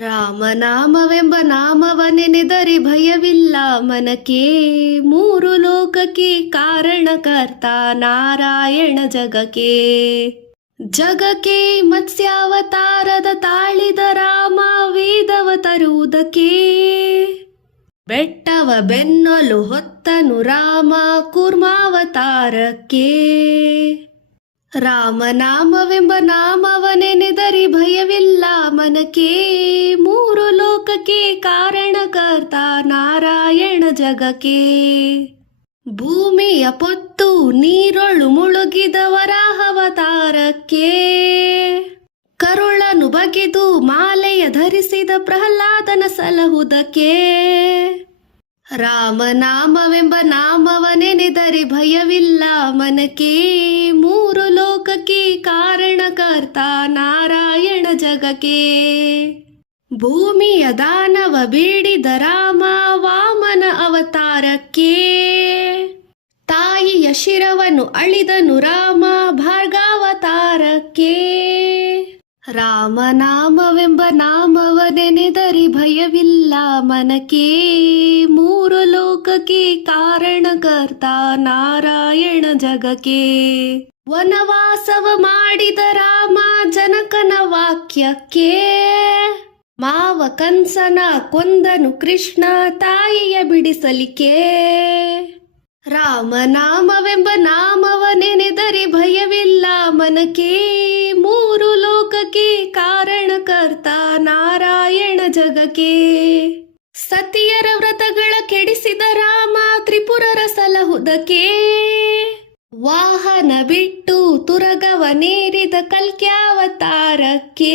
ರಾಮನಾಮವೆಂಬ ನಾಮವ ನೆನೆದರೆ ಭಯವಿಲ್ಲ ಮನಕ್ಕೆ. ಮೂರು ಲೋಕಕ್ಕೆ ಕಾರಣಕರ್ತ ನಾರಾಯಣ ಜಗಕ್ಕೆ. ಜಗಕ್ಕೆ ಮತ್ಸ್ಯಾವತಾರದ ತಾಳಿದ ರಾಮ ವೇದವ ತರುವುದಕ್ಕೆ. ಬೆಟ್ಟವ ಬೆನ್ನಲು ಹೊತ್ತನು ರಾಮ ಕೂರ್ಮಾವತಾರಕ್ಕೆ. ರಾಮನಾಮವೆಂಬ ನಾಮವ ನೆನೆದರೆ ಭಯವಿಲ್ಲ ಮನಕ್ಕೆ. ಮೂರು ಲೋಕಕ್ಕೆ ಕಾರಣಕರ್ತ ನಾರಾಯಣ ಜಗಕ್ಕೆ. ಭೂಮಿಯ ಪೊತ್ತು ನೀರೊಳು ಮುಳುಗಿದ ವರಾಹವತಾರಕ್ಕೆ. ಕರುಳನು ಬಗೆದು ಮಾಲೆಯ ಧರಿಸಿದ ಪ್ರಹ್ಲಾದನ ಸಲಹುದಕ್ಕೆ. ರಾಮನಾಮವೆಂಬ ನಾಮವ ನೆನೆದರೆ ಭಯವಿಲ್ಲ ಮನಕ್ಕೆ. ಮೂರು ಲೋಕಕ್ಕೆ ಕಾರಣಕರ್ತ ನಾರಾಯಣ ಜಗಕ್ಕೆ. ಭೂಮಿಯ ದಾನವ ಬೇಡಿದ ರಾಮ ವಾಮನ ಅವತಾರಕ್ಕೆ. ತಾಯಿಯ ಶಿರವನ್ನು ಅಳಿದನು ರಾಮ ಭಾರ್ಗಾವತಾರಕ್ಕೆ. ರಾಮನಾಮವೆಂಬ ನಾಮವ ನೆನೆದರೆ ಭಯವಿಲ್ಲ ಮನಕ್ಕೆ. ಮೂರು ಲೋಕಕ್ಕೆ ಕಾರಣಕರ್ತ ನಾರಾಯಣ ಜಗಕ್ಕೆ. ವನವಾಸವ ಮಾಡಿದ ರಾಮ ಜನಕನ ವಾಕ್ಯಕ್ಕೆ. ಮಾವ ಕಂಸನ ಕೊಂದನು ಕೃಷ್ಣ ತಾಯಿಯ ಬಿಡಿಸಲಿಕ್ಕೆ. ರಾಮನಾಮವೆಂಬ ನಾಮವ ನೆನೆದರೆ ಭಯವಿಲ್ಲ ಮನಕ್ಕೆ. ಮೂರು ಲೋಕಕ್ಕೆ ಕಾರಣಕರ್ತ ನಾರಾಯಣ ಜಗಕ್ಕೆ. ಸತಿಯರ ವ್ರತಗಳ ಕೆಡಿಸಿದ ರಾಮ ತ್ರಿಪುರರ ಸಲಹುದಕ್ಕೆ. ವಾಹನ ಬಿಟ್ಟು ತುರಗವನೇರಿದ ಕಲ್ಕ್ಯಾವತಾರಕ್ಕೆ.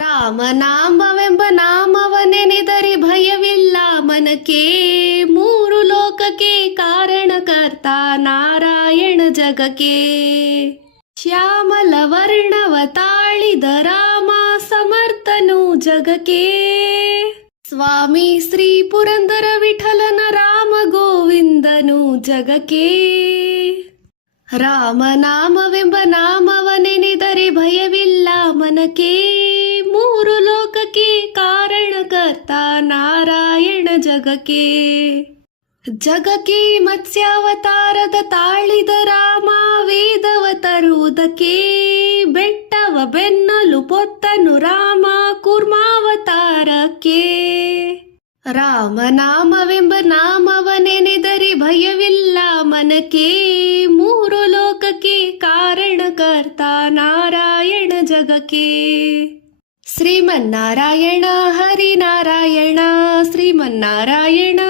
ರಾಮನಾಮವೆಂಬ ನಾಮವ ನೆನೆದರೆ ಭಯವಿಲ್ಲ ಮನಕ್ಕೆ. ಮೂರು ಲೋಕಕ್ಕೆ ಕಾರಣಕರ್ತ ನಾರಾಯಣ ಜಗಕ್ಕೆ. ಶ್ಯಾಮಲ ವರ್ಣವ ತಾಳಿದ ರಾಮ ಸಮರ್ಥನು ಜಗಕ್ಕೆ. ಸ್ವಾಮಿ ಶ್ರೀ ಪುರಂದರ ವಿಠಲನ ರಾಮ ಗೋವಿಂದನು ಜಗಕ್ಕೆ. ರಾಮನಾಮವೆಂಬ ನಾಮವ ನೆನೆದರೆ ಭಯವಿಲ್ಲ ಮನಕ್ಕೆ. ಮೂರು ಲೋಕಕ್ಕೆ ಕಾರಣಕರ್ತ ನಾರಾಯಣ ಜಗಕ್ಕೆ. ಜಗಕ್ಕೆ ಮತ್ಸ್ಯಾವತಾರದ ತಾಳಿದ ರಾಮ ವೇದವ ತರುವುದಕ್ಕೆ. ಬೆಟ್ಟವ ಬೆನ್ನಲು ಪೊತ್ತನು ರಾಮ ಕೂರ್ಮಾವತಾರಕ್ಕೆ. ರಾಮನಾಮವೆಂಬ ನಾಮವ ನೆನೆದರೆ ಭಯವಿಲ್ಲ ಮನಕ್ಕೆ. ಮೂರು ಲೋಕಕ್ಕೆ ಕಾರಣಕರ್ತ ನಾರಾಯಣ ಜಗಕ್ಕೆ. ಶ್ರೀಮನ್ನಾರಾಯಣ ಹರಿನಾರಾಯಣ ಶ್ರೀಮನ್ನಾರಾಯಣ